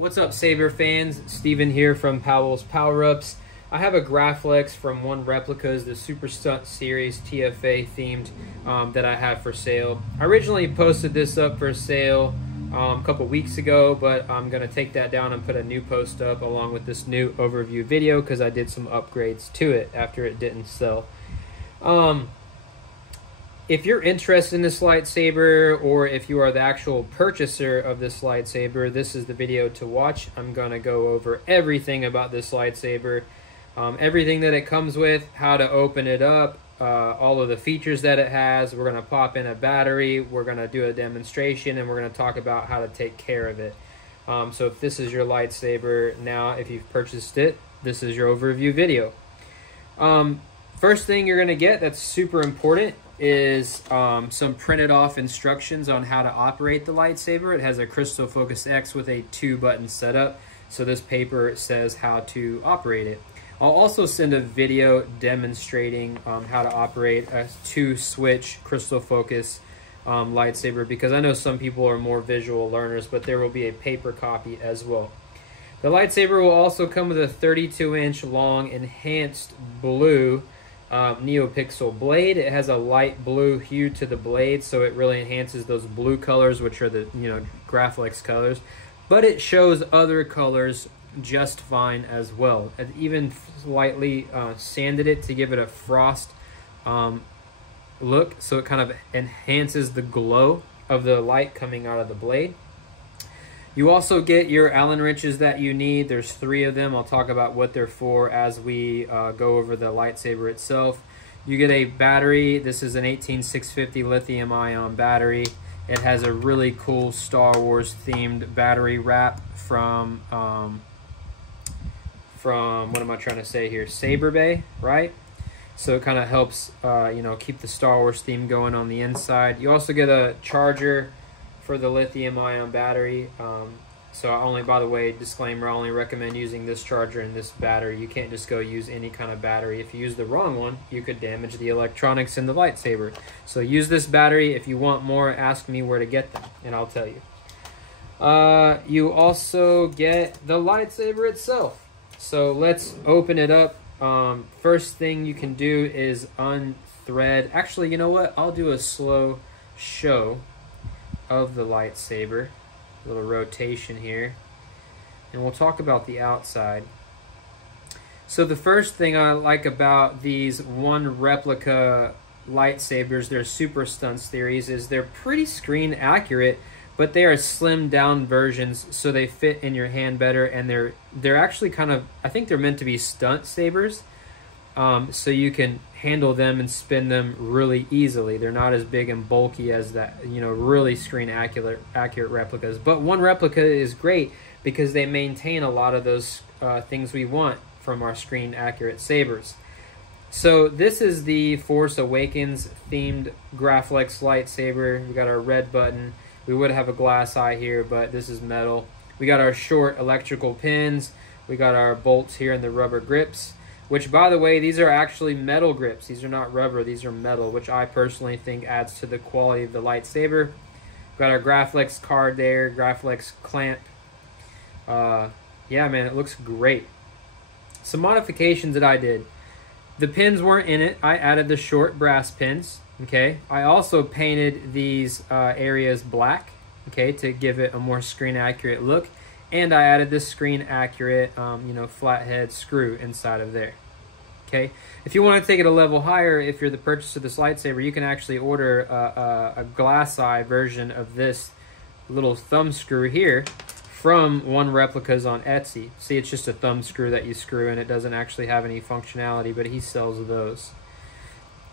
What's up, Saber fans? Steven here from Powell's Power Ups. I have a Graflex from Replicas, the Super Stunt Series TFA themed that I have for sale. I originally posted this up for sale a couple weeks ago, but I'm going to take that down and put a new post up along with this new overview video because I did some upgrades to it after it didn't sell. If you're interested in this lightsaber, or if you are the actual purchaser of this lightsaber, this is the video to watch. I'm going to go over everything about this lightsaber, everything that it comes with, how to open it up, all of the features that it has. We're going to pop in a battery, we're going to do a demonstration, and we're going to talk about how to take care of it. So if this is your lightsaber now, if you've purchased it, this is your overview video. First thing you're going to get that's super important is some printed off instructions on how to operate the lightsaber. It has a Crystal Focus X with a 2-button setup, so this paper says how to operate it. I'll also send a video demonstrating how to operate a 2-switch Crystal Focus lightsaber, because I know some people are more visual learners, but there will be a paper copy as well. The lightsaber will also come with a 32-inch long enhanced blue NeoPixel blade. It has a light blue hue to the blade, so it really enhances those blue colors, which are the Graflex colors, but it shows other colors just fine as well. It even slightly sanded it to give it a frost look, so it kind of enhances the glow of the light coming out of the blade. You also get your Allen wrenches that you need. There's 3 of them. I'll talk about what they're for as we go over the lightsaber itself. You get a battery. This is an 18650 lithium-ion battery. It has a really cool Star Wars themed battery wrap from what am I trying to say here? Saber Bay, right? So it kind of helps keep the Star Wars theme going on the inside. You also get a charger for the lithium-ion battery. So I only, by the way, disclaimer, I only recommend using this charger and this battery. You can't just go use any kind of battery. If you use the wrong one, you could damage the electronics in the lightsaber. So use this battery. If you want more, ask me where to get them, and I'll tell you. You also get the lightsaber itself. So let's open it up. First thing you can do is unthread. Actually, you know what? I'll do a slow show of the lightsaber, a little rotation here, and we'll talk about the outside. So the first thing I like about these Replica lightsabers, their Super Stunts series, is they're pretty screen accurate, but they are slimmed down versions, so they fit in your hand better, and they're actually kind of, I think they're meant to be stunt sabers, so you can handle them and spin them really easily. They're not as big and bulky as that, really screen accurate replicas. But Replica is great because they maintain a lot of those things we want from our screen accurate sabers. So this is the Force Awakens themed Graflex lightsaber. We got our red button. We would have a glass eye here, but this is metal. We got our short electrical pins. We got our bolts here and the rubber grips, which, by the way, these are actually metal grips. These are not rubber, these are metal, which I personally think adds to the quality of the lightsaber. Got our Graflex card there, Graflex Clamp. Yeah, man, it looks great. Some modifications that I did. The pins weren't in it. I added the short brass pins, okay? I also painted these areas black, okay, to give it a more screen accurate look. And I added this screen accurate, flathead screw inside of there. Okay. If you want to take it a level higher, if you're the purchaser of this lightsaber, you can actually order a glass eye version of this little thumb screw here from Replicas on Etsy. See, it's just a thumb screw that you screw, and it doesn't actually have any functionality, but he sells those.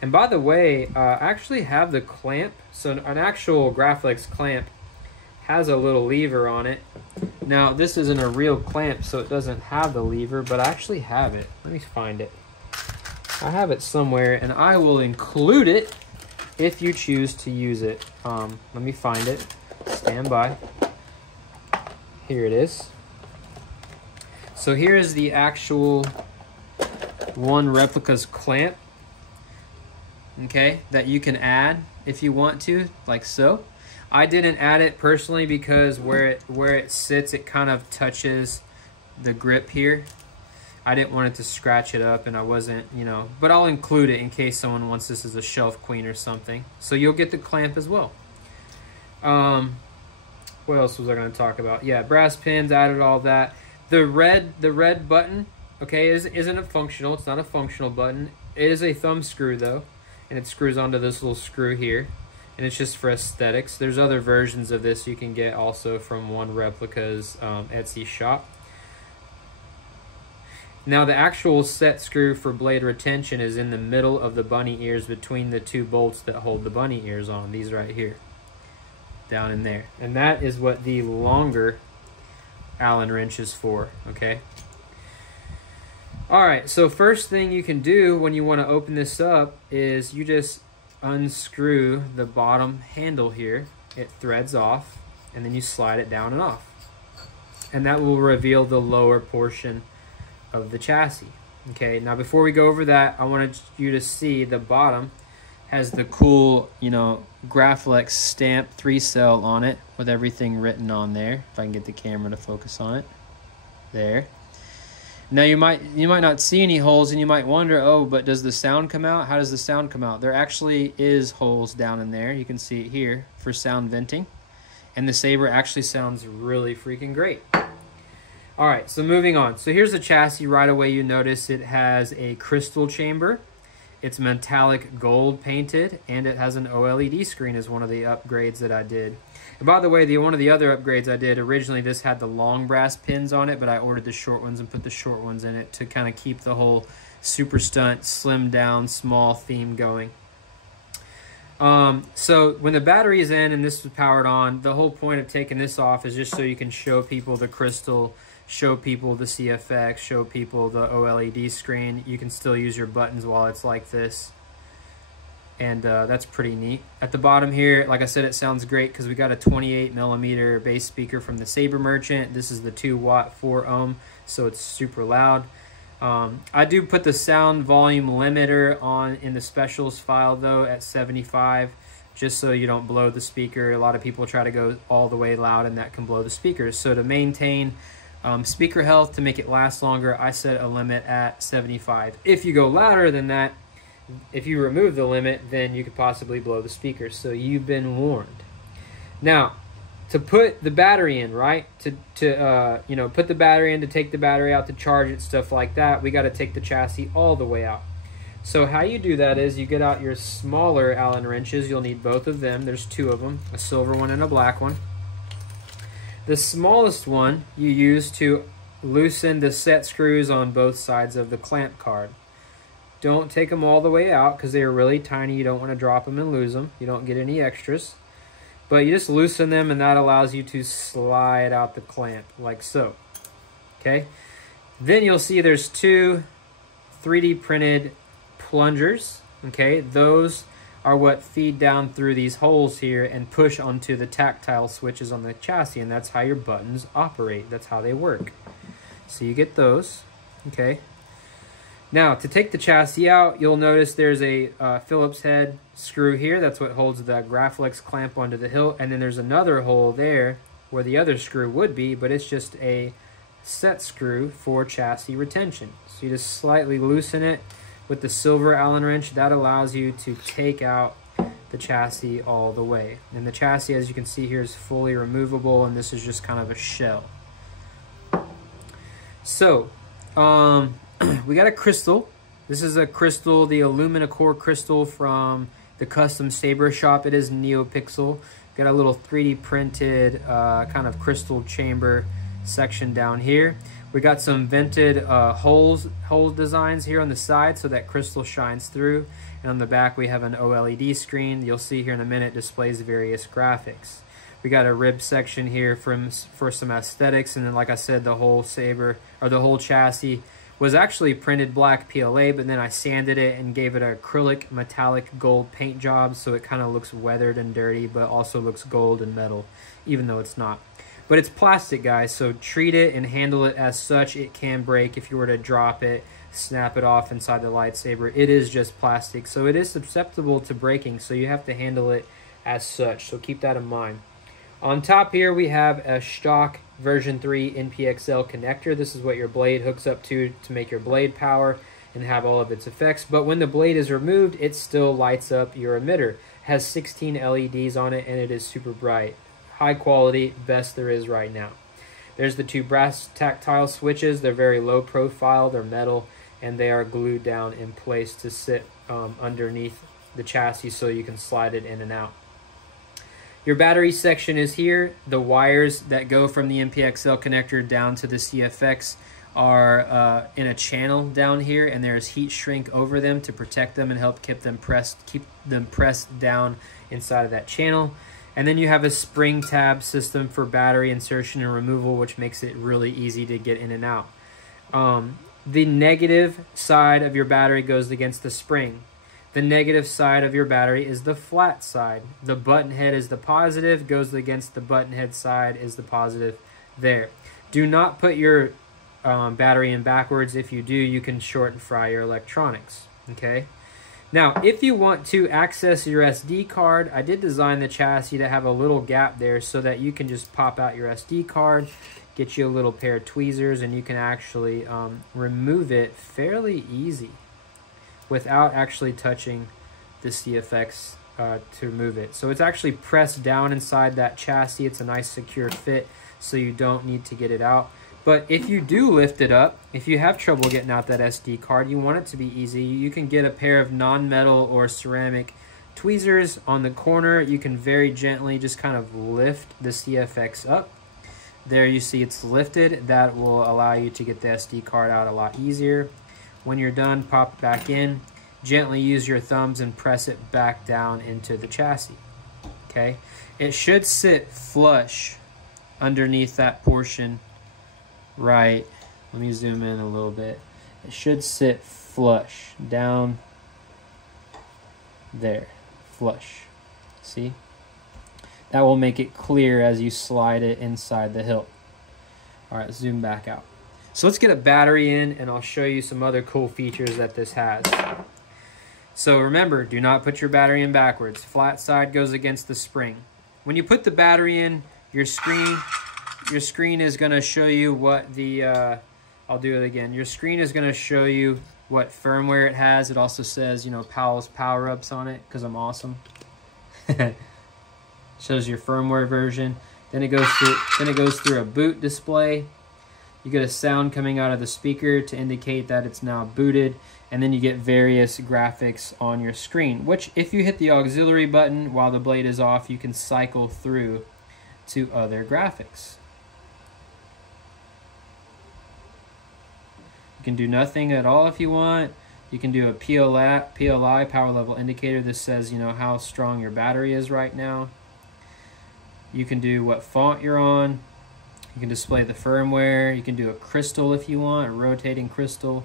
And by the way, I actually have the clamp. So an actual Graflex clamp has a little lever on it. Now, this isn't a real clamp, so it doesn't have the lever, but I actually have it. Let me find it. I have it somewhere, and I will include it if you choose to use it. Let me find it. Stand by. Here it is. So here is the actual Replica's clamp, okay, that you can add if you want to, like so. I didn't add it personally because where it sits, it kind of touches the grip here. I didn't want it to scratch it up, and I wasn't, you know, but I'll include it in case someone wants this as a shelf queen or something. So you'll get the clamp as well. What else was I going to talk about? Yeah, brass pins, added all that. The red button, okay, isn't a functional. It's not a functional button. It is a thumb screw though, and it screws onto this little screw here, and it's just for aesthetics. There's other versions of this you can get also from One Replica's Etsy shop. Now the actual set screw for blade retention is in the middle of the bunny ears between the two bolts that hold the bunny ears on, these right here, down in there. And that is what the longer Allen wrench is for, okay? Alright, so first thing you can do when you want to open this up is you just unscrew the bottom handle here. It threads off, and then you slide it down and off. And that will reveal the lower portion of the chassis. Okay, now before we go over that, I wanted you to see the bottom has the cool, you know, Graflex stamp 3-cell on it with everything written on there. If I can get the camera to focus on it. There. Now you might not see any holes, and you might wonder, oh, but does the sound come out? How does the sound come out? There actually is holes down in there. You can see it here for sound venting. And the Sabre actually sounds really freaking great. All right, so moving on. So here's the chassis. Right away you notice it has a crystal chamber. It's metallic gold painted, and it has an OLED screen as one of the upgrades that I did. And by the way, one of the other upgrades I did, originally this had the long brass pins on it, but I ordered the short ones and put the short ones in it to kind of keep the whole super stunt, slim down, small theme going. So when the battery is in and this is powered on, the whole point of taking this off is just so you can show people the crystal, show people the CFX, show people the OLED screen. You can still use your buttons while it's like this. And that's pretty neat. At the bottom here, like I said, it sounds great because we got a 28mm bass speaker from the Sabre Merchant. This is the 2-watt 4-ohm, so it's super loud. I do put the sound volume limiter on in the specials file though at 75, just so you don't blow the speaker. A lot of people try to go all the way loud, and that can blow the speakers. So to maintain speaker health, to make it last longer, I set a limit at 75. If you go louder than that, if you remove the limit, then you could possibly blow the speakers. So you've been warned. Now, to put the battery in, right? To you know, put the battery in, to take the battery out, to charge it, stuff like that, we got to take the chassis all the way out. So how you do that is you get out your smaller Allen wrenches. You'll need both of them. There's 2 of them, a silver one and a black one. The smallest one you use to loosen the set screws on both sides of the clamp card. Don't take them all the way out because they are really tiny. You don't want to drop them and lose them. You don't get any extras. But you just loosen them, and that allows you to slide out the clamp like so. Okay? Then you'll see there's 2 3D printed plungers. Okay? Those are what feed down through these holes here and push onto the tactile switches on the chassis, and that's how your buttons operate. That's how they work. So you get those. Okay? Now, to take the chassis out, you'll notice there's a Phillips head screw here. That's what holds the Graflex clamp onto the hilt. And then there's another hole there where the other screw would be, but it's just a set screw for chassis retention. So you just slightly loosen it with the silver Allen wrench. That allows you to take out the chassis all the way. And the chassis, as you can see here, is fully removable, and this is just kind of a shell. So, we got a crystal. This is a crystal, the Alumina Core crystal from the Custom Sabre shop. It is NeoPixel. Got a little 3D printed kind of crystal chamber section down here. We got some vented hole designs here on the side so that crystal shines through. And on the back we have an OLED screen. You'll see here in a minute displays various graphics. We got a rib section here for some aesthetics, and then like I said, the whole Sabre, or the whole chassis, was actually printed black PLA, but then I sanded it and gave it an acrylic metallic gold paint job, so it kind of looks weathered and dirty, but also looks gold and metal, even though it's not. But it's plastic, guys, so treat it and handle it as such. It can break if you were to drop it, snap it off inside the lightsaber. It is just plastic, so it is susceptible to breaking, so you have to handle it as such, so keep that in mind. On top here we have a stock version 3 NPXL connector. This is what your blade hooks up to make your blade power and have all of its effects. But when the blade is removed, it still lights up your emitter. It has 16 LEDs on it and it is super bright. High quality, best there is right now. There's the 2 brass tactile switches. They're very low profile, they're metal, and they are glued down in place to sit underneath the chassis so you can slide it in and out. Your battery section is here. The wires that go from the NPXL connector down to the CFX are in a channel down here, and there's heat shrink over them to protect them and help keep them pressed down inside of that channel. And then you have a spring tab system for battery insertion and removal, which makes it really easy to get in and out. The negative side of your battery goes against the spring. The negative side of your battery is the flat side. The button head is the positive, goes against the button head side is the positive there. Do not put your battery in backwards. If you do, you can short and fry your electronics, okay? Now, if you want to access your SD card, I did design the chassis to have a little gap there so that you can just pop out your SD card, get you a little pair of tweezers, and you can actually remove it fairly easy without actually touching the CFX to remove it. So it's actually pressed down inside that chassis. It's a nice secure fit, so you don't need to get it out. But if you do lift it up, if you have trouble getting out that SD card, you want it to be easy, you can get a pair of non-metal or ceramic tweezers on the corner. You can very gently just kind of lift the CFX up. There you see it's lifted. That will allow you to get the SD card out a lot easier. When you're done, pop it back in. Gently use your thumbs and press it back down into the chassis. Okay? It should sit flush underneath that portion. Right, let me zoom in a little bit. It should sit flush down there, flush. See? That will make it clear as you slide it inside the hilt. All right, zoom back out. So let's get a battery in and I'll show you some other cool features that this has. So remember, do not put your battery in backwards. Flat side goes against the spring. When you put the battery in, your screen is going to show you what the, I'll do it again. Your screen is going to show you what firmware it has. It also says, you know, Powell's power-ups on it because I'm awesome. Shows your firmware version. Then it goes through a boot display. You get a sound coming out of the speaker to indicate that it's now booted, and then you get various graphics on your screen, which if you hit the auxiliary button while the blade is off, you can cycle through to other graphics. You can do nothing at all if you want. You can do a PLI, power level indicator. This says, you know, how strong your battery is right now. You can do what font you're on. You can display the firmware. You can do a crystal if you want, a rotating crystal,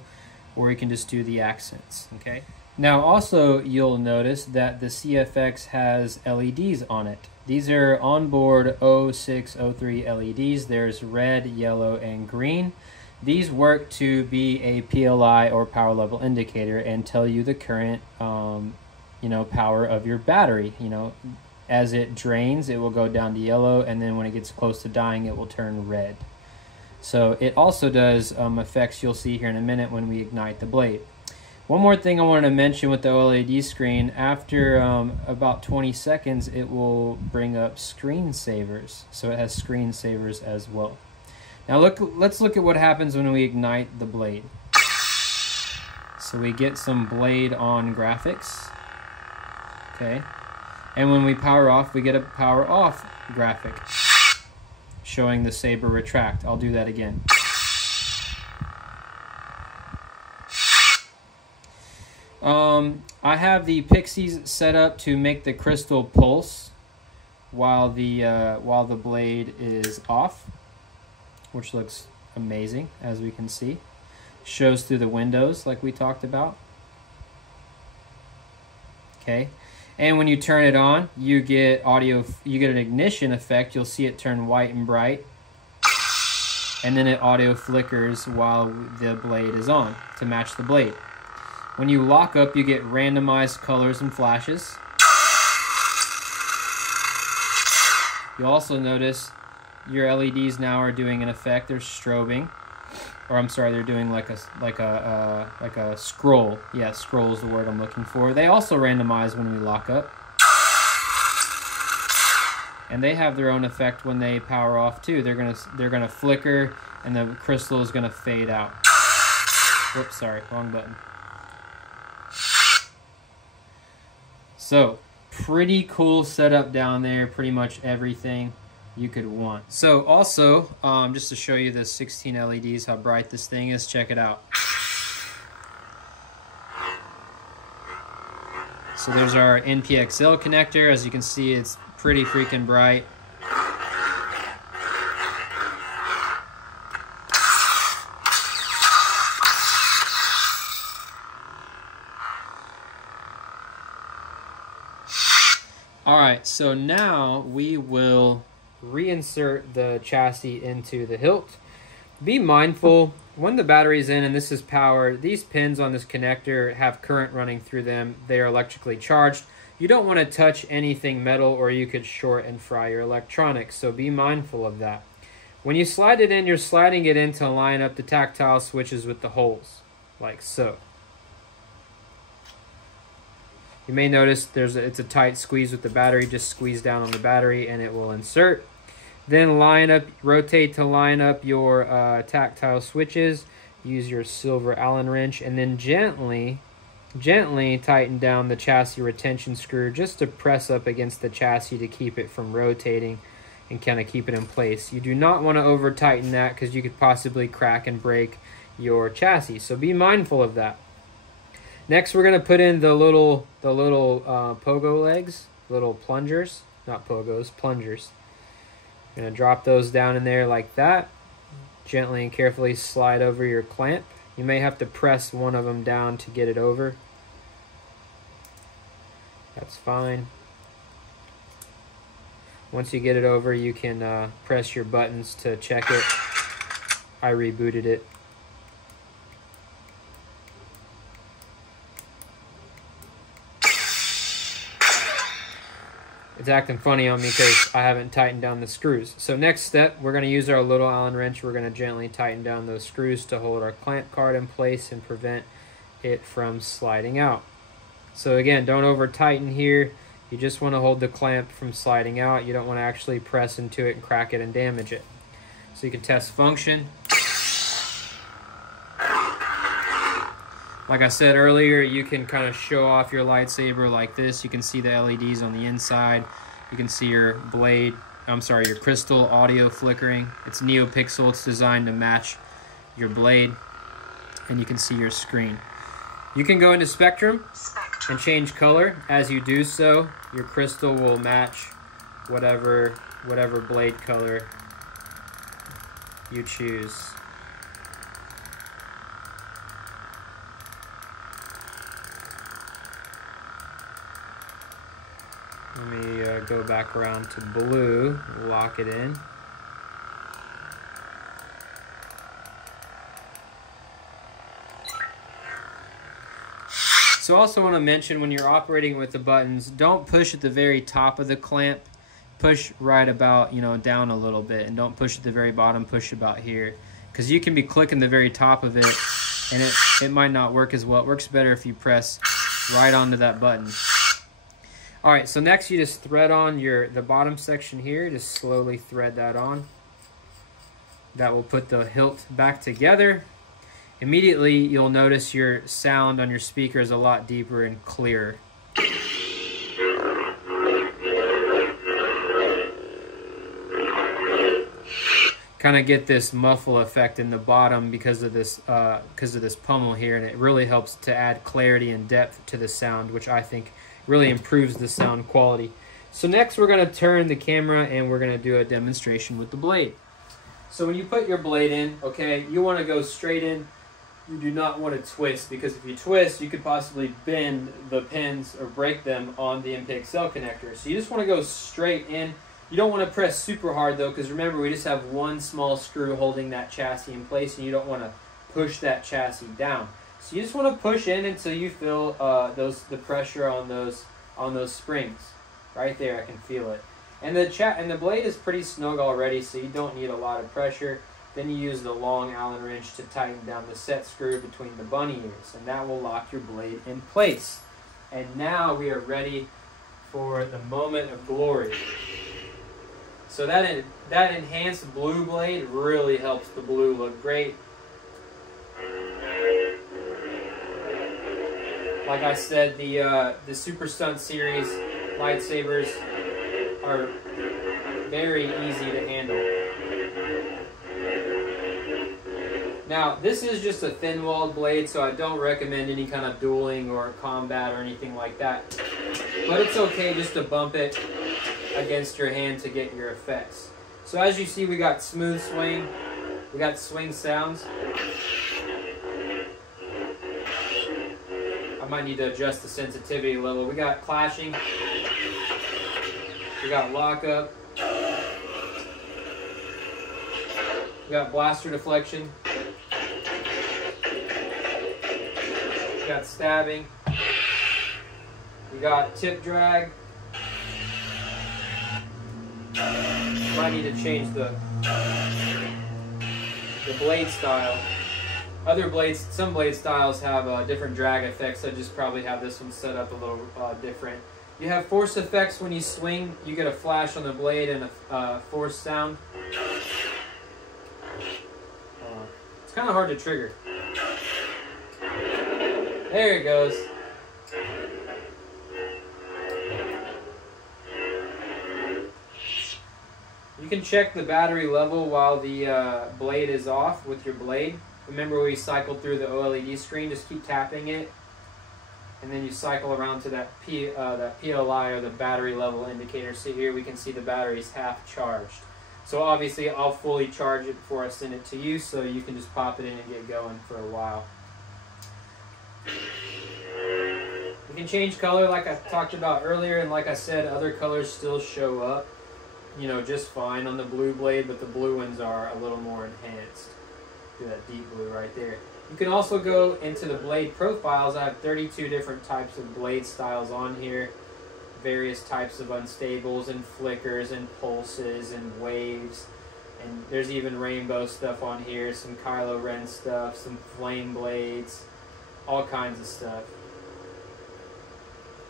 or you can just do the accents, okay? Now also you'll notice that the CFX has LEDs on it. These are onboard 0603 LEDs. There's red, yellow, and green. These work to be a PLI or power level indicator and tell you the current you know, power of your battery. You know, as it drains, it will go down to yellow, and then when it gets close to dying, it will turn red. So it also does effects you'll see here in a minute when we ignite the blade. One more thing I wanted to mention with the OLED screen, after about 20 seconds, it will bring up screensavers. So it has screensavers as well. Now let's look at what happens when we ignite the blade. So we get some blade on graphics, okay? And when we power off, we get a power off graphic showing the saber retract. I'll do that again. I have the pixies set up to make the crystal pulse while the blade is off, which looks amazing, as we can see. Shows through the windows like we talked about. Okay, and when you turn it on, you get an ignition effect. You'll see it turn white and bright, and then it audio flickers while the blade is on to match the blade. When you lock up, you get randomized colors and flashes. You'll also notice your LEDs now are doing an effect. They're strobing, or I'm sorry, they're doing like a scroll. Yeah, scroll is the word I'm looking for. They also randomize when we lock up, and they have their own effect when they power off too. They're gonna flicker, and the crystal is gonna fade out. Whoops, sorry, wrong button. So, pretty cool setup down there. Pretty much everything you could want. So also, just to show you the 16 LEDs, how bright this thing is, check it out. So there's our NPXL connector. As you can see, it's pretty freaking bright. Alright, so now we will reinsert the chassis into the hilt. Be mindful when the battery's in and this is power, these pins on this connector have current running through them. They are electrically charged. You don't want to touch anything metal or you could short and fry your electronics, so be mindful of that. When you slide it in, you're sliding it in to line up the tactile switches with the holes, like so. You may notice it's a tight squeeze with the battery. Just squeeze down on the battery and it will insert. Then rotate to line up your tactile switches. Use your silver Allen wrench and then gently tighten down the chassis retention screw just to press up against the chassis to keep it from rotating and kind of keep it in place. You do not want to over tighten that because you could possibly crack and break your chassis. So be mindful of that. Next, we're going to put in the little pogo legs, little plungers, not pogos, plungers. Going to drop those down in there like that. Gently and carefully slide over your clamp. You may have to press one of them down to get it over. That's fine. Once you get it over, you can press your buttons to check it. I rebooted it. It's acting funny on me because I haven't tightened down the screws. So next step, we're going to use our little Allen wrench. We're going to gently tighten down those screws to hold our clamp card in place and prevent it from sliding out. So again, don't over tighten here. You just want to hold the clamp from sliding out. You don't want to actually press into it and crack it and damage it. So you can test function. Like I said earlier, you can kind of show off your lightsaber like this. You can see the LEDs on the inside. You can see your your crystal audio flickering. It's NeoPixel. It's designed to match your blade. And you can see your screen. You can go into spectrum and change color. As you do so, your crystal will match whatever blade color you choose. Let me go back around to blue, lock it in. So I also want to mention when you're operating with the buttons, don't push at the very top of the clamp. Push right about, down a little bit, and don't push at the very bottom, push about here. Because you can be clicking the very top of it and it might not work as well. It works better if you press right onto that button. Alright, so next you just thread on the bottom section here. Just slowly thread that on. That will put the hilt back together. Immediately you'll notice your sound on your speaker is a lot deeper and clearer. Kind of get this muffle effect in the bottom because of this pommel here, and it really helps to add clarity and depth to the sound, which I think really improves the sound quality. So next we're going to turn the camera and we're going to do a demonstration with the blade. So when you put your blade in, okay, you want to go straight in. You do not want to twist, because if you twist, you could possibly bend the pins or break them on the NPXL connector. So you just want to go straight in. You don't want to press super hard though, because remember, we just have one small screw holding that chassis in place, and you don't want to push that chassis down. So you just want to push in until you feel the pressure on those springs. Right there, I can feel it. And the blade is pretty snug already, so you don't need a lot of pressure. Then you use the long Allen wrench to tighten down the set screw between the bunny ears, and that will lock your blade in place. And now we are ready for the moment of glory. So that enhanced blue blade really helps the blue look great. Like I said, the Super Stunt series lightsabers are very easy to handle. Now, this is just a thin-walled blade, so I don't recommend any kind of dueling or combat or anything like that. But it's okay just to bump it against your hand to get your effects. So as you see, we got smooth swing, we got swing sounds. I might need to adjust the sensitivity level. We got clashing, we got lockup, we got blaster deflection, we got stabbing, we got tip drag. Might need to change the blade style. Some blade styles have different drag effects. I just probably have this one set up a little different. You have force effects when you swing. You get a flash on the blade and a force sound. It's kind of hard to trigger. There it goes. You can check the battery level while the blade is off with your blade. Remember we cycled through the OLED screen, just keep tapping it. And then you cycle around to that PLI or the battery level indicator. So here we can see the battery is half charged. So obviously I'll fully charge it before I send it to you, so you can just pop it in and get going for a while. You can change color like I talked about earlier, and like I said, other colors still show up, you know, just fine on the blue blade, but the blue ones are a little more enhanced. Do that deep blue right there. You can also go into the blade profiles. I have 32 different types of blade styles on here. Various types of unstables and flickers and pulses and waves. And there's even rainbow stuff on here, some Kylo Ren stuff, some flame blades, all kinds of stuff.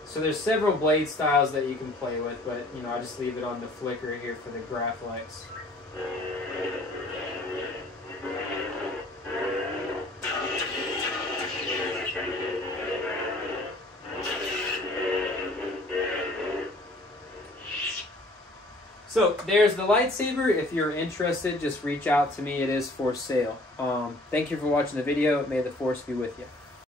So there's several blade styles that you can play with, but you know, I just leave it on the flicker here for the Graflex. So there's the lightsaber. If you're interested, just reach out to me. It is for sale. Thank you for watching the video. May the Force be with you.